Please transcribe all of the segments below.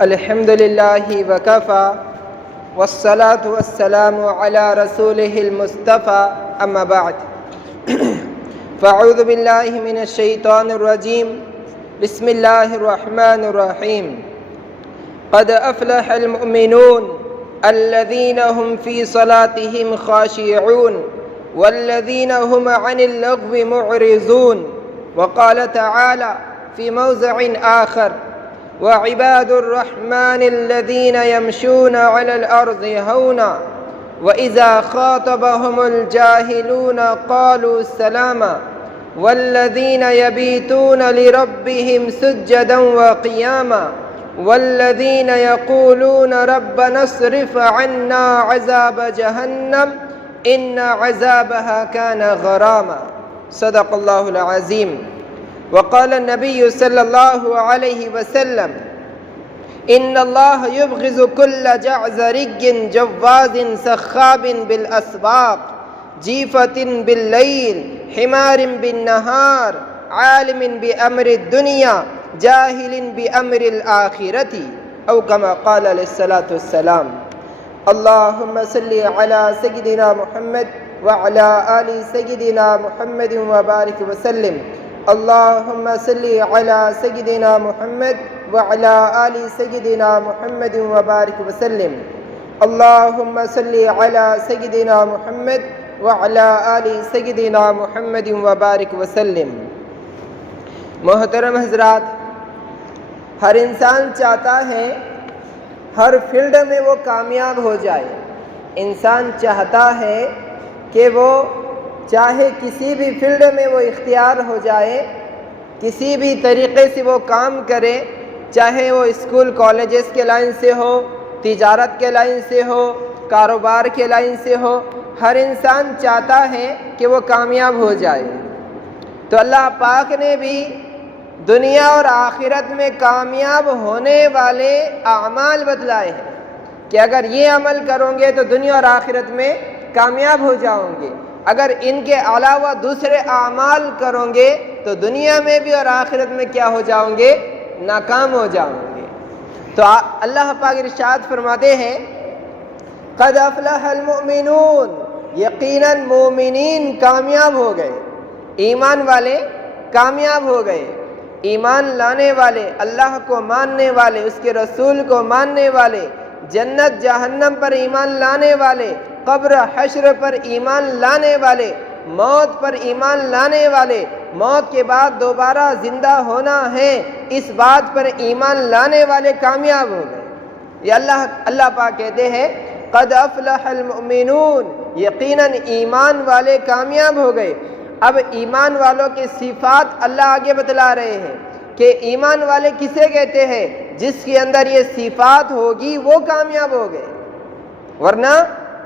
الحمد لله وكفى والصلاة والسلام على رسوله المصطفى أما بعد فأعوذ بالله من الشيطان الرجيم بسم الله الرحمن الرحيم قد أفلح المؤمنون الذين هم في صلاتهم خاشعون والذين هم عن اللغو معرضون وقال تعالى في موضع آخر وعباد الرحمن الذين يمشون على الأرض هونا وإذا خاطبهم الجاهلون قالوا سلاما والذين يبيتون لربهم سجدا وقياما والذين يقولون ربنا اصرف عنا عذاب جهنم إن عذابها كان غراما صدق الله العظيم وقال النبي صلى الله عليه وسلم إن الله يبغض كل جعزرج جواز سخاب بالأسواق جيفة بالليل حمار بالنهار عالم بأمر الدنيا جاهل بأمر الآخرة أو كما قال عليه الصلاة والسلام اللهم صل على سيدنا محمد وعلى آل سيدنا محمد وبارك وسلم اللهم صل على سيدنا محمد وعلى آل سيدنا محمد وبارك وسلم اللهم صل على سيدنا محمد وعلى آل سيدنا محمد وبارك وسلم محترم حضرات، ہر انسان چاہتا ہے ہر فیلڈ میں وہ کامیاب ہو جائے۔ انسان چاہتا ہے کہ وہ چاہے کسی بھی فیلڈ میں وہ اختیار ہو جائے، کسی بھی طریقے سے وہ کام کرے، چاہے وہ اسکول کالجز کے لائن سے ہو، تجارت کے لائن سے ہو، کاروبار کے لائن سے ہو، ہر انسان چاہتا ہے کہ وہ کامیاب ہو جائے۔ تو اللہ پاک نے بھی دنیا اور آخرت میں کامیاب ہونے والے اعمال بتلائے ہیں کہ اگر یہ عمل کرو گے تو دنیا اور آخرت میں کامیاب ہو جاؤ گے، اگر ان کے علاوہ دوسرے اعمال کرو گے تو دنیا میں بھی اور آخرت میں کیا ہو جاؤ گے؟ ناکام ہو جاؤ گے۔ تو اللہ پاک ارشاد فرماتے ہیں قد افلح المؤمنون، یقیناً مومنین کامیاب ہو گئے، ایمان والے کامیاب ہو گئے، ایمان لانے والے، اللہ کو ماننے والے، اس کے رسول کو ماننے والے، جنت جہنم پر ایمان لانے والے، قبر حشر پر ایمان لانے والے، موت پر ایمان لانے والے، موت کے بعد دوبارہ زندہ ہونا ہے اس بات پر ایمان لانے والے کامیاب ہو گئے۔ یہ اللہ پاک کہتے ہیں قد افلح المؤمنون، یقیناً ایمان والے کامیاب ہو گئے۔ اب ایمان والوں کی صفات اللہ آگے بتلا رہے ہیں کہ ایمان والے کسے کہتے ہیں؟ جس کے اندر یہ صفات ہوگی وہ کامیاب ہو گئے، ورنہ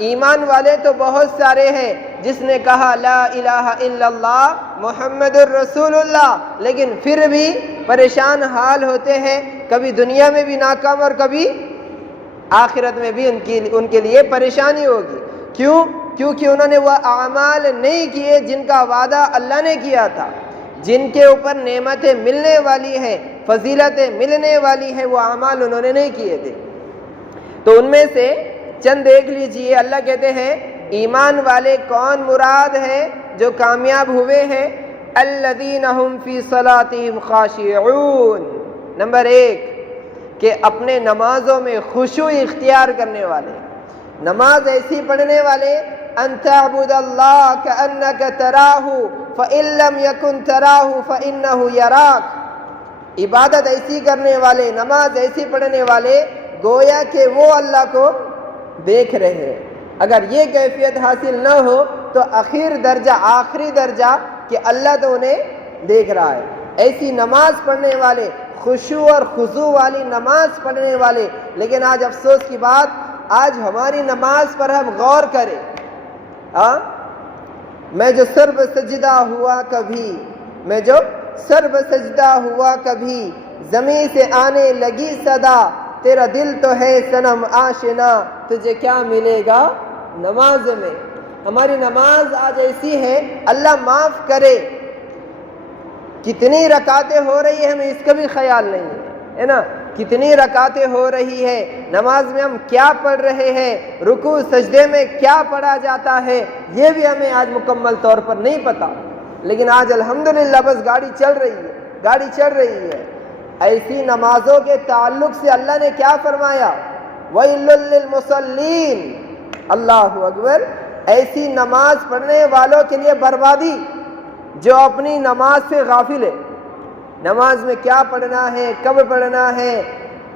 ایمان والے تو بہت سارے ہیں جس نے کہا لا الہ الا اللہ محمد الرسول اللہ، لیکن پھر بھی پریشان حال ہوتے ہیں، کبھی دنیا میں بھی ناکام اور کبھی آخرت میں بھی ان کے لیے پریشانی ہوگی۔ کیوں؟ کیونکہ انہوں نے وہ اعمال نہیں کیے جن کا وعدہ اللہ نے کیا تھا، جن کے اوپر نعمتیں ملنے والی ہیں، فضیلتیں ملنے والی ہیں، وہ اعمال انہوں نے نہیں کیے تھے۔ تو ان میں سے چند دیکھ لیجئے۔ اللہ کہتے ہیں ایمان والے کون مراد ہیں جو کامیاب ہوئے ہیں؟ الذین هم فی صلاتهم خاشعون، نمبر 1 کہ اپنے نمازوں میں خشوع اختیار کرنے والے، نماز ایسی پڑھنے والے ان تعبد اللہ کأنک تراہ فإن لم یکن تراہ فإنہ یراک، عبادت ایسی کرنے والے، نماز ایسی پڑھنے والے گویا کہ وہ اللہ کو دیکھ رہے ہیں۔ اگر یہ کیفیت حاصل نہ ہو تو آخری درجہ کہ اللہ تو انہیں دیکھ رہا ہے۔ ایسی نماز پڑھنے والے، خشوع اور خضوع والی نماز پڑھنے والے، لیکن آج افسوس کی بات، آج ہماری نماز پر ہم غور کریں، میں جو سرب سجدہ ہوا کبھی زمین سے آنے لگی صدا، تیرا دل تو ہے صنم آشنا، تجھے کیا ملے گا نماز میں۔ ہماری نماز آج ایسی ہے، اللہ معاف کرے، کتنی رکعتیں ہو رہی ہیں ہمیں اس کا بھی خیال نہیں ہے نا، کتنی رکعتیں ہو رہی ہے، نماز میں ہم کیا پڑھ رہے ہیں، رکوع سجدے میں کیا پڑھا جاتا ہے، یہ بھی ہمیں آج مکمل طور پر نہیں پتہ۔ لیکن آج الحمدللہ بس گاڑی چل رہی ہے۔ ایسی نمازوں کے تعلق سے اللہ نے کیا فرمایا؟ وَيْلٌ لِّلْمُصَلِّينَ، اللہ اکبر، ایسی نماز پڑھنے والوں کے لیے بربادی جو اپنی نماز سے غافل ہے۔ نماز میں کیا پڑھنا ہے، کب پڑھنا ہے،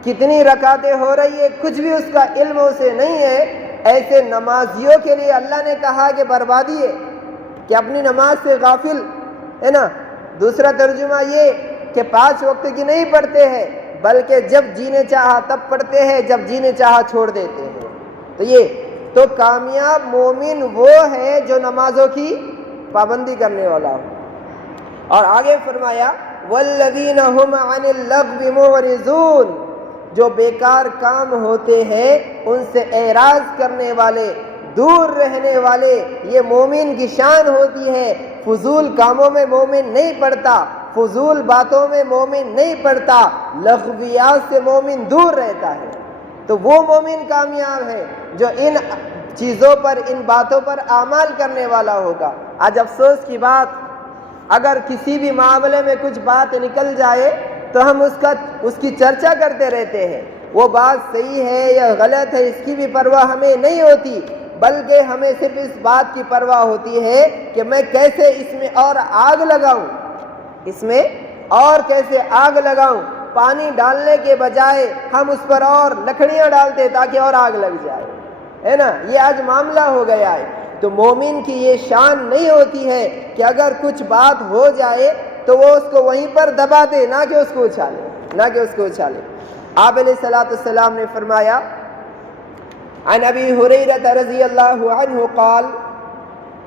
کتنی رکعتیں ہو رہی ہے، کچھ بھی اس کا علم اسے نہیں ہے، ایسے نمازیوں کے لیے اللہ نے کہا کہ بربادی ہے، کہ اپنی نماز سے غافل ہے نا۔ دوسرا ترجمہ یہ کہ 5 وقت کی نہیں پڑھتے ہیں، بلکہ جب جینے چاہا تب پڑھتے ہیں، جب جینے چاہا چھوڑ دیتے ہیں۔ تو یہ تو کامیاب مومن وہ ہے جو نمازوں کی پابندی کرنے والا ہو۔ اور آگے فرمایا والذین هم عن اللغو معرضون، جو بیکار کام ہوتے ہیں ان سے اعراض کرنے والے، دور رہنے والے، یہ مومن کی شان ہوتی ہے۔ فضول کاموں میں مومن نہیں پڑتا، فضول باتوں میں مومن نہیں پڑتا، لغویات سے مومن دور رہتا ہے۔ تو وہ مومن کامیاب ہے جو ان چیزوں پر، ان باتوں پر اعمال کرنے والا ہوگا۔ آج افسوس کی بات، اگر کسی بھی معاملے میں کچھ بات نکل جائے تو ہم اس کی چرچا کرتے رہتے ہیں، وہ بات صحیح ہے یا غلط ہے اس کی بھی پرواہ ہمیں نہیں ہوتی، بلکہ ہمیں صرف اس بات کی پرواہ ہوتی ہے کہ میں کیسے اس میں اور آگ لگاؤں، اس میں اور کیسے آگ لگاؤں۔ پانی ڈالنے کے بجائے ہم اس پر اور لکڑیاں ڈالتے تاکہ اور آگ لگ جائے، ہے نا، یہ آج معاملہ ہو گیا ہے۔ تو مومن کی یہ شان نہیں ہوتی ہے کہ اگر کچھ بات ہو جائے تو وہ اس کو وہیں پر دبا دے، نہ کہ اس کو اچھالے۔ آپ علیہ الصلوۃ والسلام نے فرمایا عن ابی ہریرہ رضی اللہ عنہ قال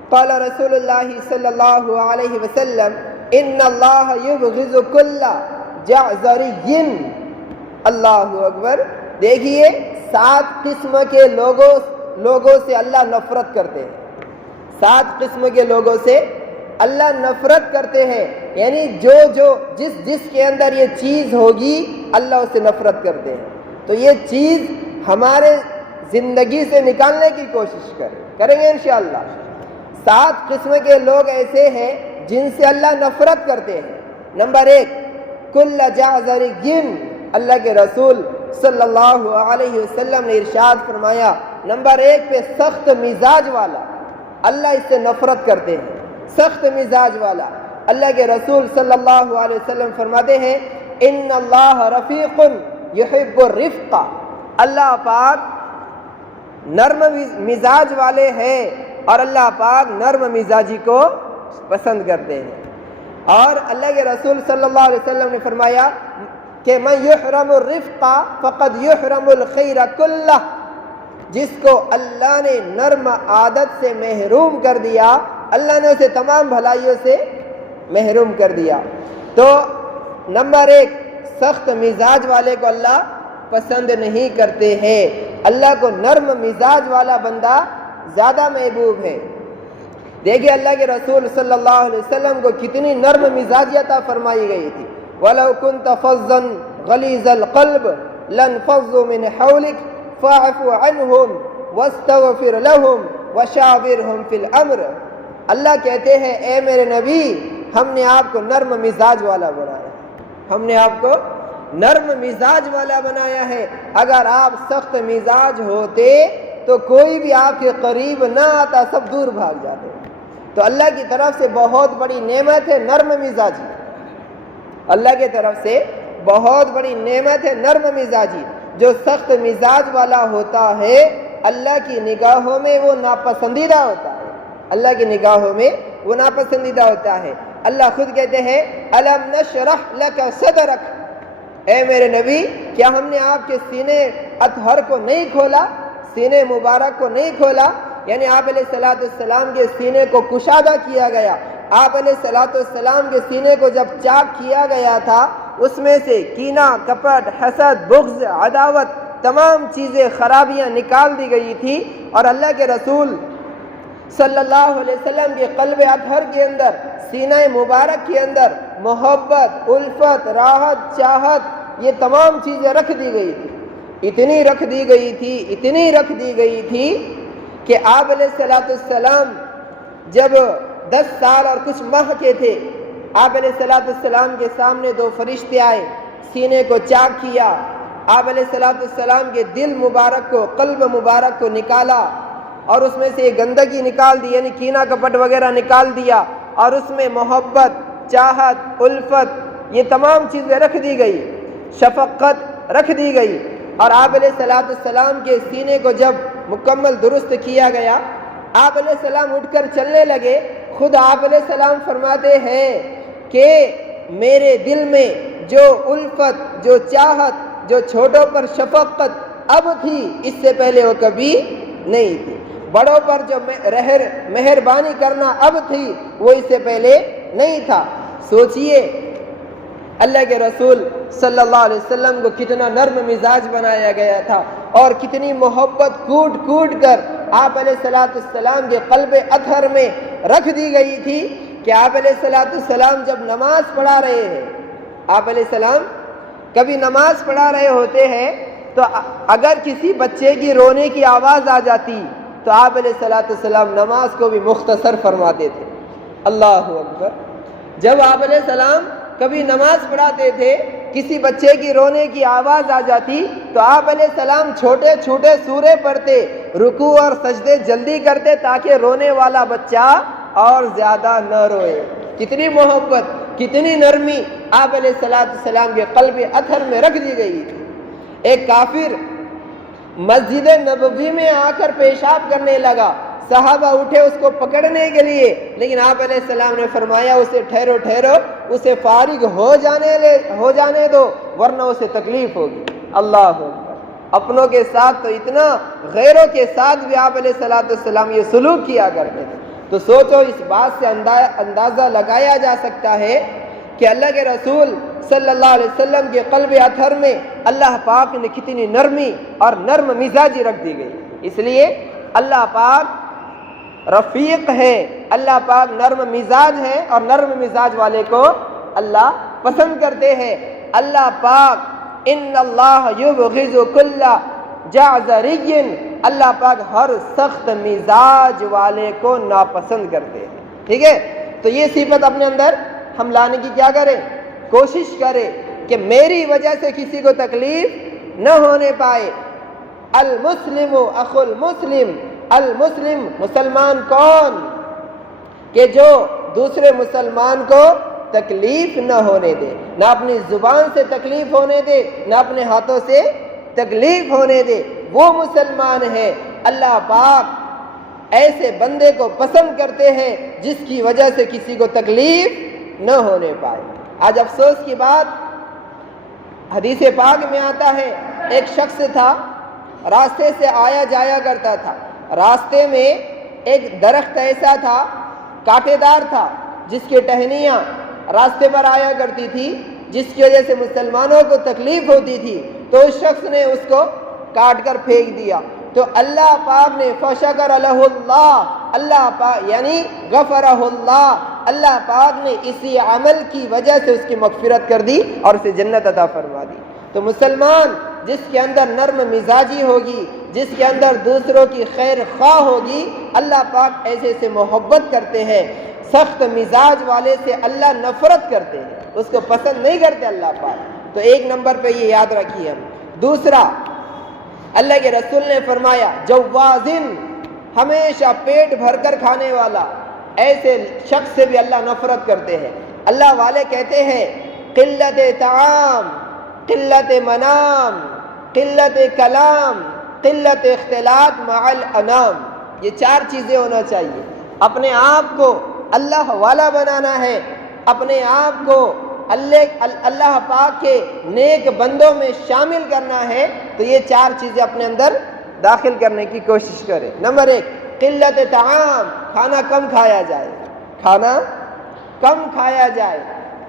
قال رسول اللہ صلی اللہ علیہ وسلم ان اللہ یبغض کل جعذری، اللہ اکبر۔ دیکھیے 7 قسم کے لوگوں سے اللہ نفرت کرتے ہیں، 7 قسم کے لوگوں سے اللہ نفرت کرتے ہیں، یعنی جس کے اندر یہ چیز ہوگی اللہ اسے نفرت کرتے ہیں۔ تو یہ چیز ہمارے زندگی سے نکالنے کی کوشش کریں گے انشاءاللہ۔ 7 قسم کے لوگ ایسے ہیں جن سے اللہ نفرت کرتے ہیں۔ نمبر 1 کل جعذری، اللہ کے رسول صلی اللہ علیہ وسلم نے ارشاد فرمایا نمبر 1 پہ سخت مزاج والا، اللہ اس سے نفرت کرتے ہیں۔ سخت مزاج والا، اللہ کے رسول صلی اللہ علیہ وسلم فرماتے ہیں ان اللہ رفیق یحب الرفق، اللہ پاک نرم مزاج والے ہیں اور اللہ پاک نرم مزاجی کو پسند کرتے ہیں۔ اور اللہ کے رسول صلی اللہ علیہ وسلم نے فرمایا کہ من یحرم الرفق فقد یحرم الخیر کلہ، جس کو اللہ نے نرم عادت سے محروم کر دیا اللہ نے اسے تمام بھلائیوں سے محروم کر دیا۔ تو نمبر 1 سخت مزاج والے کو اللہ پسند نہیں کرتے ہیں، اللہ کو نرم مزاج والا بندہ زیادہ محبوب ہے۔ دیکھیے اللہ کے رسول صلی اللہ علیہ وسلم کو کتنی نرم مزاجیت فرمائی گئی تھی۔ وَلَوْ كُنْتَ فَظًّا غَلِيظَ الْقَلْبِ لَانفَضُّوا مِنْ حَوْلِكَ فَاعْفُ عَنْهُمْ وَاسْتَغْفِرْ لَهُمْ وَشَاوِرْهُمْ فِي الْأَمْرِ، اللہ کہتے ہیں اے میرے نبی ہم نے آپ کو نرم مزاج والا بنایا ہے، ہم نے آپ کو نرم مزاج والا بنایا ہے۔ اگر آپ سخت مزاج ہوتے تو کوئی بھی آپ کے قریب نہ آتا، سب دور بھاگ جاتے۔ تو اللہ کی طرف سے بہت بڑی نعمت ہے نرم مزاجی، اللہ کی طرف سے بہت بڑی نعمت ہے نرم مزاجی۔ جو سخت مزاج والا ہوتا ہے اللہ کی نگاہوں میں وہ ناپسندیدہ ہوتا ہے، اللہ کی نگاہوں میں وہ ناپسندیدہ ہوتا ہے۔ اللہ خود کہتے ہیں الم نشرح لک صدرک، اے میرے نبی کیا ہم نے آپ کے سینے اطہر کو نہیں کھولا، سینے مبارک کو نہیں کھولا، یعنی آپ علیہ الصلوۃ والسلام کے سینے کو کشادہ کیا گیا۔ آپ علیہ الصلوۃ والسلام کے سینے کو جب چاک کیا گیا تھا اس میں سے کینہ، کپٹ، حسد، بغض، عداوت، تمام چیزیں خرابیاں نکال دی گئی تھی، اور اللہ کے رسول صلی اللہ علیہ وسلم کے قلب اطہر کے اندر، سینہ مبارک کے اندر محبت، الفت، راحت، چاہت، یہ تمام چیزیں رکھ دی گئی تھی. اتنی رکھ دی گئی تھی کہ آپ علیہ السلام جب 10 سال اور کچھ ماہ کے تھے، آپ علیہ السلام کے سامنے 2 فرشتے آئے، سینے کو چاک کیا، آپ علیہ السلام کے دل مبارک کو، قلب مبارک کو نکالا اور اس میں سے یہ گندگی نکال دی، یعنی کینہ کپٹ وغیرہ نکال دیا، اور اس میں محبت، چاہت، الفت، یہ تمام چیزیں رکھ دی گئی، شفقت رکھ دی گئی. اور آپ علیہ السلام کے سینے کو جب مکمل درست کیا گیا، آپ علیہ السلام اٹھ کر چلنے لگے. خود آپ علیہ السلام فرماتے ہیں کہ میرے دل میں جو الفت، جو چاہت، جو چھوٹوں پر شفقت اب تھی، اس سے پہلے وہ کبھی نہیں تھی. بڑوں پر جو مہربانی کرنا اب تھی، وہ اس سے پہلے نہیں تھا. سوچئے اللہ کے رسول صلی اللہ علیہ وسلم کو کتنا نرم مزاج بنایا گیا تھا، اور کتنی محبت کوٹ کوٹ کر آپ علیہ السلام کے قلب اطہر میں رکھ دی گئی تھی کہ آپ علیہ السلام جب نماز پڑھا رہے ہیں، آپ علیہ السلام کبھی نماز پڑھا رہے ہوتے ہیں تو اگر کسی بچے کی رونے کی آواز آ جاتی تو آپ علیہ السلام نماز کو بھی مختصر فرماتے تھے. اللہ اکبر. جب آپ علیہ السلام کبھی نماز پڑھاتے تھے، کسی بچے کی رونے کی آواز آ جاتی تو آپ علیہ السلام چھوٹے چھوٹے سورے پڑھتے، رکوع اور سجدے جلدی کرتے تاکہ رونے والا بچہ اور زیادہ نہ روئے. کتنی محبت، کتنی نرمی آپ علیہ السلام کے قلب اطہر میں رکھ دی گئی تھی. ایک کافر مسجد نبوی میں آ کر پیشاب کرنے لگا، صحابہ اٹھے اس کو پکڑنے کے لیے، لیکن آپ علیہ السلام نے فرمایا اسے ٹھہرو، اسے فارغ ہو جانے دو ورنہ اسے تکلیف ہوگی. اللہ اکبر. اپنوں کے ساتھ تو اتنا، غیروں کے ساتھ بھی آپ علیہ السلام یہ سلوک کیا کرتے تھے. تو سوچو، اس بات سے اندازہ لگایا جا سکتا ہے کہ اللہ کے رسول صلی اللہ علیہ وسلم کے قلب اطہر میں اللہ پاک نے کتنی نرمی اور نرم مزاجی رکھ دی گئی. اس لیے اللہ پاک رفیق ہے، اللہ پاک نرم مزاج ہے، اور نرم مزاج والے کو اللہ پسند کرتے ہیں. اللہ پاک ان اللہ یبغض کل جعذری، اللہ پاک ہر سخت مزاج والے کو ناپسند کرتے ہیں. ٹھیک ہے، تو یہ صفت اپنے اندر ہم لانے کی کیا کریں، کوشش کریں کہ میری وجہ سے کسی کو تکلیف نہ ہونے پائے. المسلم اخو المسلم، المسلم مسلمان کون کہ جو دوسرے مسلمان کو تکلیف نہ ہونے دے، نہ اپنی زبان سے تکلیف ہونے دے، نہ اپنے ہاتھوں سے تکلیف ہونے دے، وہ مسلمان ہے. اللہ پاک ایسے بندے کو پسند کرتے ہیں جس کی وجہ سے کسی کو تکلیف نہ ہونے پائے. آج افسوس کی بات، حدیث پاک میں آتا ہے ایک شخص تھا، راستے سے آیا جایا کرتا تھا. راستے میں ایک درخت ایسا تھا، کانٹے دار تھا، جس کی ٹہنیاں راستے پر آیا کرتی تھی، جس کی وجہ سے مسلمانوں کو تکلیف ہوتی تھی. تو اس شخص نے اس کو کاٹ کر پھینک دیا. تو اللہ پاک نے فشکر لہ اللہ، اللہ پاک یعنی غفرہ اللہ، اللہ پاک نے اسی عمل کی وجہ سے اس کی مغفرت کر دی اور اسے جنت عطا فرما دی. تو مسلمان جس کے اندر نرم مزاجی ہوگی، جس کے اندر دوسروں کی خیر خواہ ہوگی، اللہ پاک ایسے سے محبت کرتے ہیں. سخت مزاج والے سے اللہ نفرت کرتے ہیں، اس کو پسند نہیں کرتے اللہ پاک. تو ایک نمبر پہ یہ یاد رکھیے ہم. دوسرا، اللہ کے رسول نے فرمایا جوازن، ہمیشہ پیٹ بھر کر کھانے والا، ایسے شخص سے بھی اللہ نفرت کرتے ہیں. اللہ والے کہتے ہیں قلت طعام، قلت منام، قلت کلام، قلت اختلاط مع الانام. یہ 4 چیزیں ہونا چاہیے. اپنے آپ کو اللہ والا بنانا ہے، اپنے آپ کو اللہ پاک کے نیک بندوں میں شامل کرنا ہے، تو یہ 4 چیزیں اپنے اندر داخل کرنے کی کوشش کریں. نمبر 1 قلت طعام، کھانا کم کھایا جائے، کھانا کم کھایا جائے.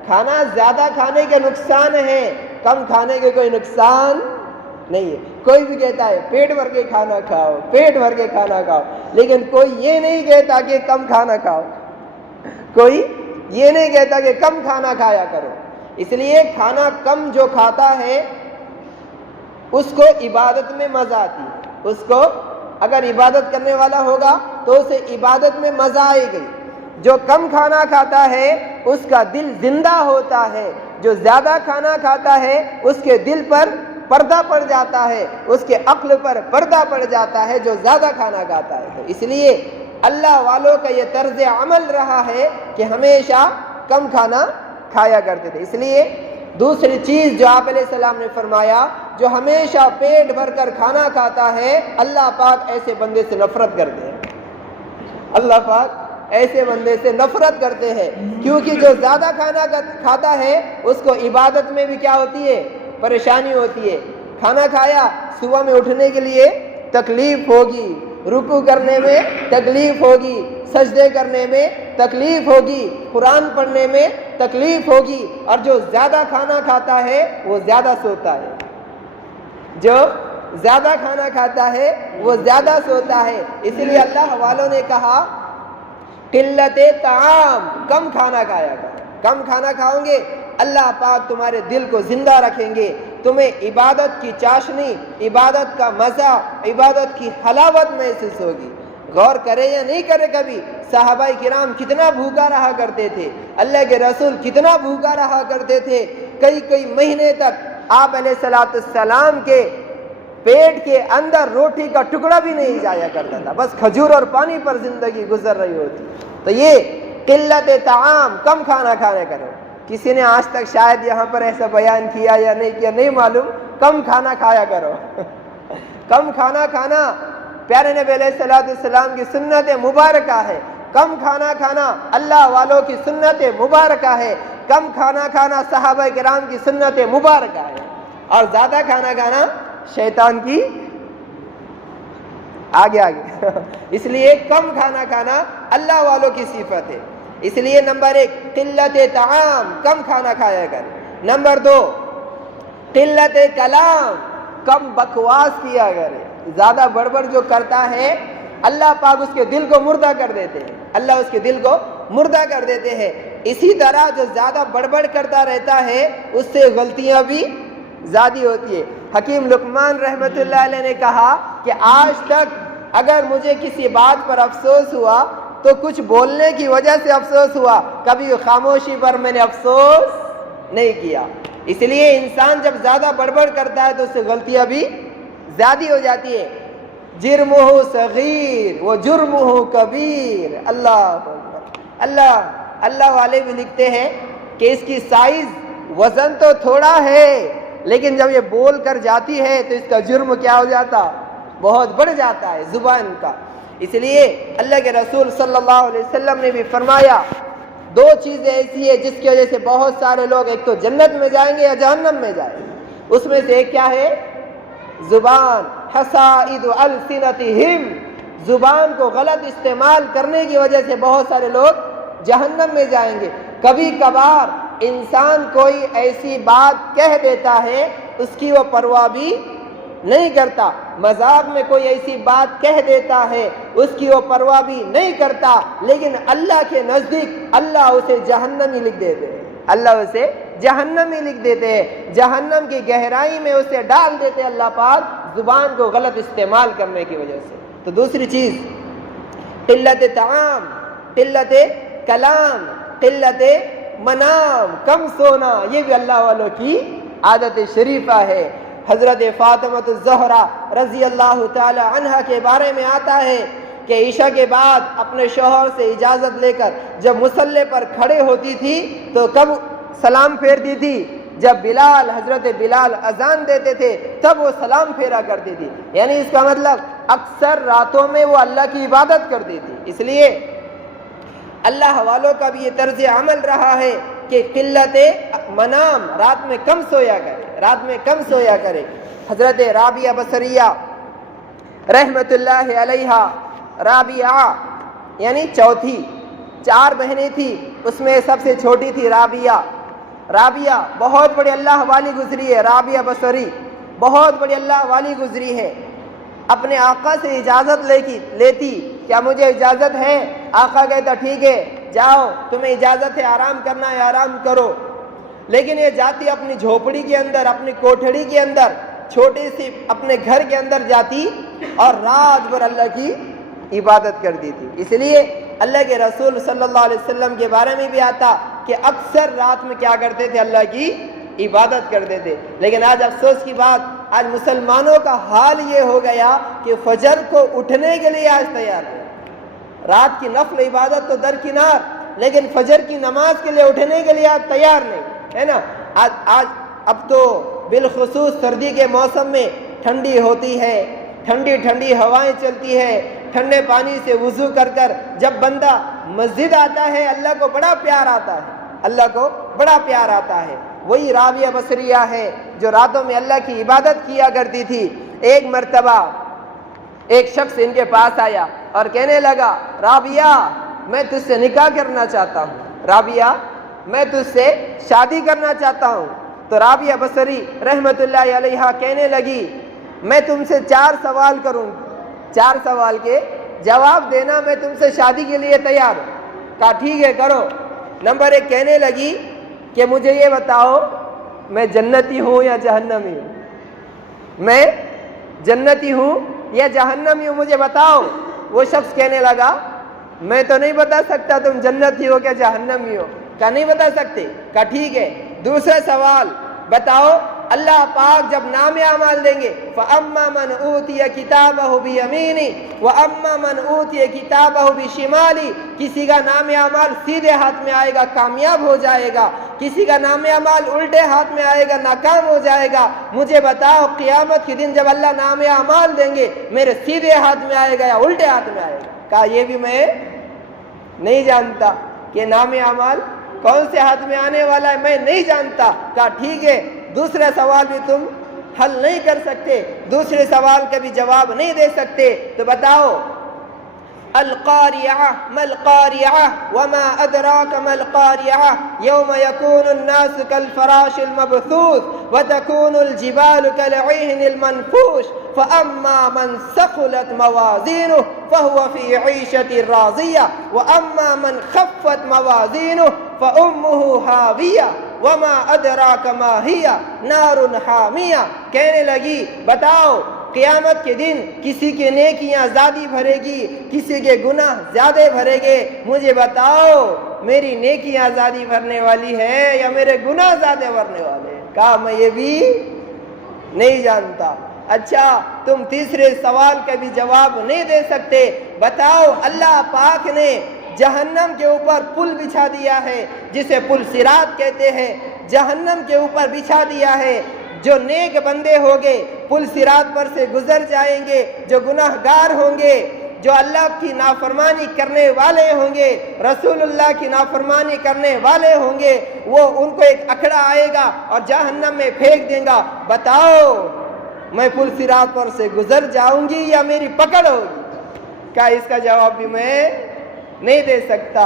کھانا زیادہ کھانے کے نقصان ہے، کم کھانے کے کوئی نقصان نہیں ہے. کوئی بھی کہتا ہے پیٹ بھر کے کھانا کھاؤ، پیٹ بھر کے کھانا کھاؤ، لیکن کوئی یہ نہیں کہتا کہ کم کھانا کھاؤ. کوئی یہ نہیں کہتا کہ کم کھانا کھایا کرو۔ اس لیے کھانا کم جو کھاتا ہے اس کو عبادت میں مزہ آتی ہے، اس کو اگر عبادت کرنے والا ہوگا تو اسے عبادت میں مزہ آئے گی۔ جو کم کھانا کھاتا ہے اس کا دل زندہ ہوتا ہے، جو زیادہ کھانا کھاتا ہے اس کے دل پر پردہ پڑ جاتا ہے، اس کے عقل پر پردہ پڑ جاتا ہے جو زیادہ کھانا کھاتا ہے۔ تو اس لیے اللہ والوں کا یہ طرز عمل رہا ہے کہ ہمیشہ کم کھانا کھایا کرتے تھے۔ اس لیے دوسری چیز جو آپ علیہ السلام نے فرمایا، جو ہمیشہ پیٹ بھر کر کھانا کھاتا ہے اللہ پاک ایسے بندے سے نفرت کرتے ہیں، اللہ پاک ایسے بندے سے نفرت کرتے ہیں، کیونکہ جو زیادہ کھانا کھاتا ہے اس کو عبادت میں بھی کیا ہوتی ہے؟ پریشانی ہوتی ہے۔ کھانا کھایا، صبح میں اٹھنے کے لیے تکلیف ہوگی، رکوع کرنے میں تکلیف ہوگی، سجدے کرنے میں تکلیف ہوگی، قرآن پڑھنے میں تکلیف ہوگی، اور جو زیادہ کھانا کھاتا ہے وہ زیادہ سوتا ہے، جو زیادہ کھانا کھاتا ہے وہ زیادہ سوتا ہے۔ اس لیے اللہ والوں نے کہا قلت طعام، کم کھانا کھایا کرو۔ کم کھانا کھاؤ گے اللہ پاک تمہارے دل کو زندہ رکھیں گے، تمہیں عبادت کی چاشنی، عبادت کا مزہ، عبادت کی حلاوت محسوس ہوگی۔ غور کرے یا نہیں کرے کبھی، صحابہ کرام کتنا بھوکا رہا کرتے تھے، اللہ کے رسول کتنا بھوکا رہا کرتے تھے، کئی مہینے تک آپ علیہ السلام کے پیٹ کے اندر روٹی کا ٹکڑا بھی نہیں جایا کرتا تھا، بس کھجور اور پانی پر زندگی گزر رہی ہوتی۔ تو یہ قلت طعام، کم کھانا کھایا کرو۔ کسی نے آج تک شاید یہاں پر ایسا بیان کیا یا نہیں کیا نہیں معلوم، کم کھانا کھایا کرو۔ کم کھانا کھانا پیارے نبی علیہ السلام کی سنت مبارکہ ہے، کم کھانا کھانا اللہ والوں کی سنت مبارکہ ہے، کم کھانا کھانا صحابہ کرام کی سنت مبارکہ ہے، اور زیادہ کھانا کھانا شیطان کی آگے اس لیے کم کھانا کھانا اللہ والوں کی صفت ہے۔ اس لیے نمبر 1 قلت طعام، کم کھانا کھایا کر۔ نمبر 2 قلت کلام، کم بکواس کیا کرے۔ زیادہ بڑبڑ جو کرتا ہے اللہ پاک اس کے دل کو مردہ کر دیتے ہیں، اللہ اس کے دل کو مردہ کر دیتے ہیں۔ اسی طرح جو زیادہ بڑبڑ کرتا رہتا ہے اس سے غلطیاں بھی زیادہ ہوتی ہے۔ حکیم لقمان رحمت اللہ علیہ نے کہا کہ آج تک اگر مجھے کسی بات پر افسوس ہوا تو کچھ بولنے کی وجہ سے افسوس ہوا، کبھی خاموشی پر میں نے افسوس نہیں کیا۔ اس لیے انسان جب زیادہ بڑبڑ کرتا ہے تو اس سے غلطیاں بھی زیادہ ہو جاتی ہے۔ جرمہ صغیر و جرمہ کبیر، اللہ والے بھی لکھتے ہیں کہ اس کی سائز وزن تو تھوڑا ہے لیکن جب یہ بول کر جاتی ہے تو اس کا جرم کیا ہو جاتا؟ بہت بڑھ جاتا ہے زبان کا۔ اس لیے اللہ کے رسول صلی اللہ علیہ وسلم نے بھی فرمایا 2 چیزیں ایسی ہیں جس کی وجہ سے بہت سارے لوگ ایک تو جنت میں جائیں گے یا جہنم میں جائیں گے۔ اس میں سے ایک کیا ہے؟ زبان، حصائد السنتہم، زبان کو غلط استعمال کرنے کی وجہ سے بہت سارے لوگ جہنم میں جائیں گے۔ کبھی کبھار انسان کوئی ایسی بات کہہ دیتا ہے اس کی وہ پرواہ بھی نہیں کرتا، مذاق میں کوئی ایسی بات کہہ دیتا ہے اس کی وہ پرواہ بھی نہیں کرتا، لیکن اللہ کے نزدیک اللہ اسے جہنمی لکھ دیتے ہیں، اللہ اسے جہنمی لکھ دیتے ہیں، جہنم کی گہرائی میں اسے ڈال دیتے اللہ پاک زبان کو غلط استعمال کرنے کی وجہ سے۔ تو دوسری چیز قلت طعام، قلت کلام، قلت منام، کم سونا، یہ بھی اللہ والوں کی عادت شریفہ ہے۔ حضرت فاطمہ الزہرا رضی اللہ تعالی عنہا کے بارے میں آتا ہے کہ عشاء کے بعد اپنے شوہر سے اجازت لے کر جب مصلی پر کھڑے ہوتی تھی تو کب سلام پھیرتی تھی؟ جب حضرت بلال اذان دیتے تھے تب وہ سلام پھیرا کرتی تھی، یعنی اس کا مطلب اکثر راتوں میں وہ اللہ کی عبادت کرتی تھی۔ اس لیے اللہ والوں کا بھی یہ طرز عمل رہا ہے کہ قلت منام، رات میں کم سویا کرے، رات میں کم سویا کرے۔ حضرت رابعہ بصریہ رحمت اللہ علیہا، رابعہ یعنی چوتھی، 4 بہنیں تھی، اس میں سب سے چھوٹی تھی رابعہ۔ رابعہ بہت بڑی اللہ والی گزری ہے، رابعہ بصری بہت بڑی اللہ والی گزری ہے۔ اپنے آقا سے اجازت لیتی، کیا مجھے اجازت ہے؟ آقا کہتا ٹھیک ہے جاؤ تمہیں اجازت ہے آرام کرنا ہے آرام کرو، لیکن یہ جاتی اپنی جھوپڑی کے اندر، اپنی کوٹھڑی کے اندر، چھوٹی سی اپنے گھر کے اندر جاتی اور رات بھر اللہ کی عبادت کرتی تھی۔ اس لیے اللہ کے رسول صلی اللہ علیہ وسلم کے بارے میں بھی آتا کہ اکثر رات میں کیا کرتے تھے؟ اللہ کی عبادت کرتے تھے۔ لیکن آج افسوس کی بات، آج مسلمانوں کا حال یہ ہو گیا کہ فجر کو اٹھنے کے لیے آج تیار نہیں۔ رات کی نفل عبادت تو درکنار، لیکن فجر کی نماز کے لیے اٹھنے کے لیے آج تیار نہیں ہے نا۔ آج اب تو بالخصوص سردی کے موسم میں ٹھنڈی ہوتی ہے، ٹھنڈی ٹھنڈی ہوائیں چلتی ہے، ٹھنڈے پانی سے وضو کر کر جب بندہ مسجد آتا ہے اللہ کو بڑا پیار آتا ہے، اللہ کو بڑا پیار آتا ہے۔ وہی رابعہ بصریہ ہے جو راتوں میں اللہ کی عبادت کیا کرتی تھی۔ ایک مرتبہ ایک شخص ان کے پاس آیا اور کہنے لگا، رابعہ میں تجھ سے نکاح کرنا چاہتا ہوں، رابعہ میں تجھ سے شادی کرنا چاہتا ہوں۔ تو رابعہ بصری رحمت اللہ علیہا کہنے لگی، میں تم سے 4 سوال کروں گی، 4 سوال کے جواب دینا، میں تم سے شادی کے لیے تیار ہوں۔ کہا ٹھیک ہے کرو۔ نمبر 1 کہنے لگی کہ مجھے یہ بتاؤ میں جنتی ہوں یا جہنمی ہوں، میں جنتی ہوں یا جہنمی ہوں، مجھے بتاؤ۔ وہ شخص کہنے لگا میں تو نہیں بتا سکتا تم جنتی ہو کہ جہنمی ہو۔ کہا نہیں بتا سکتے؟ کہا ٹھیک ہے۔ دوسرا سوال بتاؤ، اللہ پاک جب نام اعمال دیں گے فَأَمَّا مَنْ أُوتِيَ كِتَابَهُ بِيَمِينِهِ وَأَمَّا مَنْ أُوتِيَ كِتَابَهُ بِشِمَالِهِ، کسی کا نام اعمال سیدھے ہاتھ میں آئے گا کامیاب ہو جائے گا، کسی کا نام اعمال الٹے ہاتھ میں آئے گا ناکام ہو جائے گا۔ مجھے بتاؤ قیامت کے دن جب اللہ نام اعمال دیں گے میرے سیدھے ہاتھ میں آئے گا یا الٹے ہاتھ میں آئے گا؟ کہا یہ بھی میں نہیں جانتا کہ نام اعمال کون سے ہاتھ میں آنے والا ہے، میں نہیں جانتا۔ کہا ٹھیک ہے، دوسرا سوال بھی تم حل نہیں کر سکتے، دوسرے سوال کا بھی جواب نہیں دے سکتے، تو بتاؤ القاریعہ ما القاریعہ وما ادراک ما القاریعہ یوم یکون الناس کالفراش المبثوث وتکون الجبال کالعہن المنفوش فاما من ثقلت موازینہ فهو فی عیشۃ راضیہ واما من خفت موازینہ فامہ ہاویہ وما ادراک ما ہی نار حامیہ۔ کہنے لگی بتاؤ قیامت کے دن کسی کے نیکیاں زیادہ بھرے گی، کسی کے گناہ زیادہ بھرے گے، مجھے بتاؤ میری نیکیاں زیادہ بھرنے والی ہے یا میرے گناہ زیادہ بھرنے والے ہیں؟ کہا میں یہ بھی نہیں جانتا۔ اچھا تم تیسرے سوال کا بھی جواب نہیں دے سکتے، بتاؤ اللہ پاک نے جہنم کے اوپر پل بچھا دیا ہے جسے پل صراط کہتے ہیں، جہنم کے اوپر بچھا دیا ہے۔ جو نیک بندے ہوگے پل صراط پر سے گزر جائیں گے، جو گناہ گار ہوں گے، جو اللہ کی نافرمانی کرنے والے ہوں گے، رسول اللہ کی نافرمانی کرنے والے ہوں گے، وہ ان کو ایک اکھڑا آئے گا اور جہنم میں پھینک دیں گا۔ بتاؤ میں پل صراط پر سے گزر جاؤں گی یا میری پکڑ ہوگی؟ کیا اس کا جواب بھی میں نہیں دے سکتا۔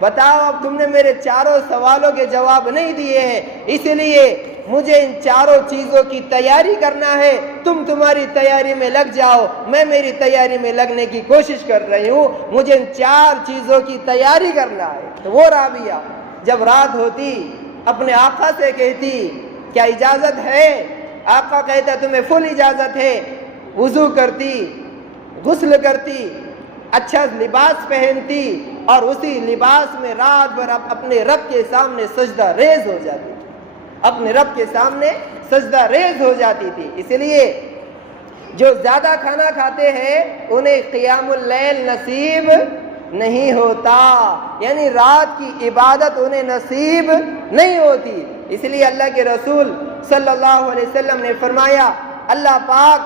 بتاؤ اب تم نے میرے 4 سوالوں کے جواب نہیں دیے ہیں، اس لیے مجھے ان 4 چیزوں کی تیاری کرنا ہے۔ تم تمہاری تیاری میں لگ جاؤ، میں میری تیاری میں لگنے کی کوشش کر رہی ہوں، مجھے ان 4 چیزوں کی تیاری کرنا ہے۔ تو وہ رابعہ جب رات ہوتی اپنے آقا سے کہتی کیا اجازت ہے؟ آقا کہتا تمہیں فل اجازت ہے۔ وضو کرتی، غسل کرتی، اچھا لباس پہنتی اور اسی لباس میں رات بھر اپنے رب کے سامنے سجدہ ریز ہو جاتی تھی، اپنے رب کے سامنے سجدہ ریز ہو جاتی تھی۔ اس لیے جو زیادہ کھانا کھاتے ہیں انہیں قیام اللیل نصیب نہیں ہوتا، یعنی رات کی عبادت انہیں نصیب نہیں ہوتی۔ اس لیے اللہ کے رسول صلی اللہ علیہ وسلم نے فرمایا اللہ پاک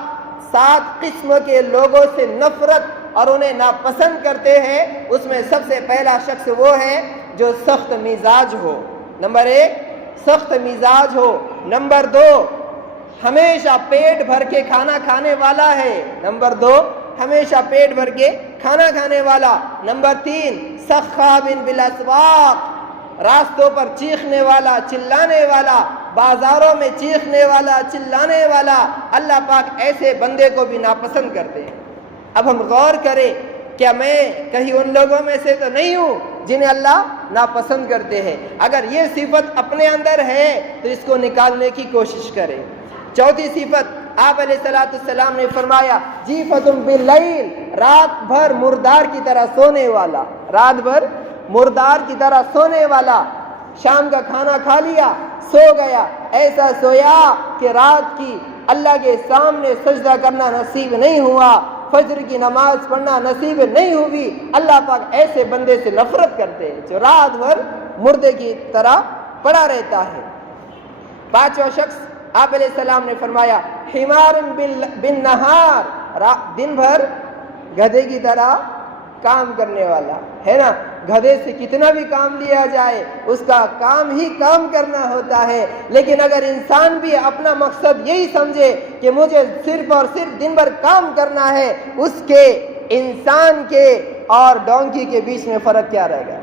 7 قسم کے لوگوں سے نفرت اور انہیں ناپسند کرتے ہیں، اس میں سب سے پہلا شخص وہ ہے جو سخت مزاج ہو۔ نمبر 1 سخت مزاج ہو، نمبر 2 ہمیشہ پیٹ بھر کے کھانا کھانے والا ہے، نمبر 2 ہمیشہ پیٹ بھر کے کھانا کھانے والا، نمبر 3 سخاب بالاسواق، راستوں پر چیخنے والا چلانے والا، بازاروں میں چیخنے والا چلانے والا، اللہ پاک ایسے بندے کو بھی ناپسند کرتے ہیں۔ اب ہم غور کریں کیا میں کہیں ان لوگوں میں سے تو نہیں ہوں جنہیں اللہ ناپسند کرتے ہیں۔ اگر یہ صفت اپنے اندر ہے تو اس کو نکالنے کی کوشش کرے۔ چوتھی صفت آپ علیہ السلام نے فرمایا جیفۃ باللیل، رات بھر مردار کی طرح سونے والا، رات بھر مردار کی طرح سونے والا، شام کا کھانا کھا لیا سو گیا، ایسا سویا کہ رات کی اللہ کے سامنے سجدہ کرنا نصیب نہیں ہوا، فجر کی نماز پڑھنا نصیب نہیں ہوئی۔ اللہ پاک ایسے بندے سے نفرت کرتے ہیں جو رات بھر مردے کی طرح پڑا رہتا ہے۔ پانچواں شخص آپ علیہ السلام نے فرمایا حمار بالنہار، دن بھر گدھے کی طرح کام کرنے والا ہے نا، گدھے سے کتنا بھی کام لیا جائے اس کا کام ہی کام کرنا ہوتا ہے، لیکن اگر انسان بھی اپنا مقصد یہی سمجھے کہ مجھے صرف اور صرف دن بھر کام کرنا ہے، اس کے انسان کے اور ڈونکی کے بیچ میں فرق کیا رہ گیا؟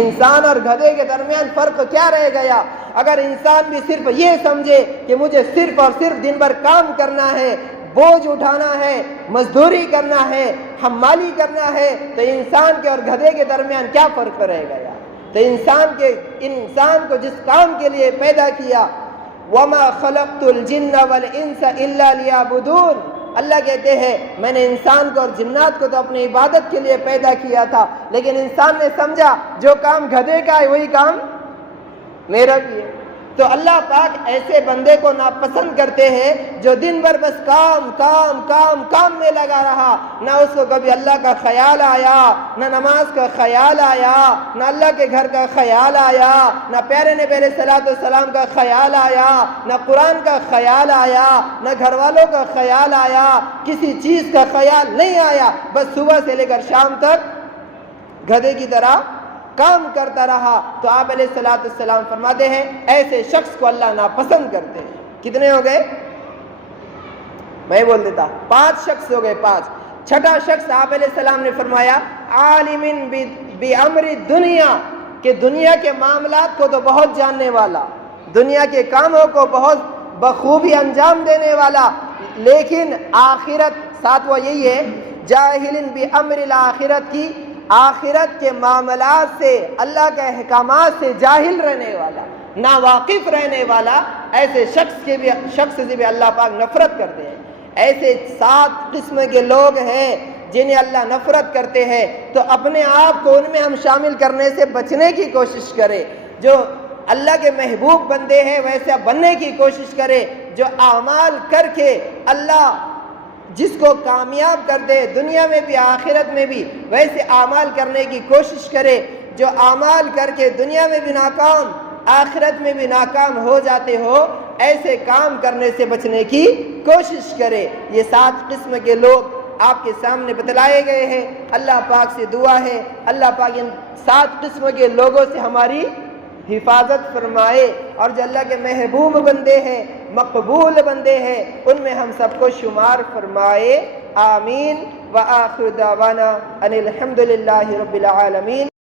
انسان اور گدھے کے درمیان فرق کیا رہ گیا؟ اگر انسان بھی صرف یہ سمجھے کہ مجھے صرف اور صرف دن بھر کام کرنا ہے، بوجھ اٹھانا ہے، مزدوری کرنا ہے، حمالی کرنا ہے، تو انسان کے اور گدھے کے درمیان کیا فرق رہ گیا؟ تو انسان کو جس کام کے لیے پیدا کیا وَمَا خَلَقْتُ الْجِنَّ وَالْإِنسَ إِلَّا لِيَعْبُدُونَ، اللہ کہتے ہیں میں نے انسان کو اور جنات کو تو اپنی عبادت کے لیے پیدا کیا تھا، لیکن انسان نے سمجھا جو کام گدھے کا ہے وہی کام میرا بھی ہے۔ تو اللہ پاک ایسے بندے کو ناپسند کرتے ہیں جو دن بھر بس کام کام کام کام میں لگا رہا، نہ اس کو کبھی اللہ کا خیال آیا، نہ نماز کا خیال آیا، نہ اللہ کے گھر کا خیال آیا، نہ پیارے نبی علیہ الصلوۃ والسلام کا خیال آیا، نہ قرآن کا خیال آیا، نہ گھر والوں کا خیال آیا، کسی چیز کا خیال نہیں آیا، بس صبح سے لے کر شام تک گدھے کی طرح کام کرتا رہا۔ تو آپ علیہ السلام فرماتے ہیں ایسے شخص کو اللہ ناپسند کرتے ہیں۔ کتنے ہو گئے؟ میں بول دیتا 5 شخص ہو گئے، 5۔ چھٹا شخص آپ علیہ السلام نے فرمایا عالم بامر الدنیا، کہ دنیا کے معاملات کو تو بہت جاننے والا، دنیا کے کاموں کو بہت بخوبی انجام دینے والا، لیکن آخرت، ساتواں یہی ہے جاہل بامر الآخرت، کی آخرت کے معاملات سے، اللہ کے احکامات سے جاہل رہنے والا، ناواقف رہنے والا، ایسے شخص سے بھی اللہ پاک نفرت کرتے ہیں۔ ایسے 7 قسم کے لوگ ہیں جنہیں اللہ نفرت کرتے ہیں، تو اپنے آپ کو ان میں ہم شامل کرنے سے بچنے کی کوشش کرے۔ جو اللہ کے محبوب بندے ہیں ویسا بننے کی کوشش کرے، جو اعمال کر کے اللہ جس کو کامیاب کر دے دنیا میں بھی آخرت میں بھی، ویسے اعمال کرنے کی کوشش کرے۔ جو اعمال کر کے دنیا میں بھی ناکام آخرت میں بھی ناکام ہو جاتے ہو، ایسے کام کرنے سے بچنے کی کوشش کرے۔ یہ 7 قسم کے لوگ آپ کے سامنے بتلائے گئے ہیں۔ اللہ پاک سے دعا ہے اللہ پاک ان 7 قسم کے لوگوں سے ہماری حفاظت فرمائے، اور جو اللہ کے محبوب بندے ہیں، مقبول بندے ہیں، ان میں ہم سب کو شمار فرمائے۔ آمین۔ وآخر دعوانا ان الحمد للہ رب العالمین۔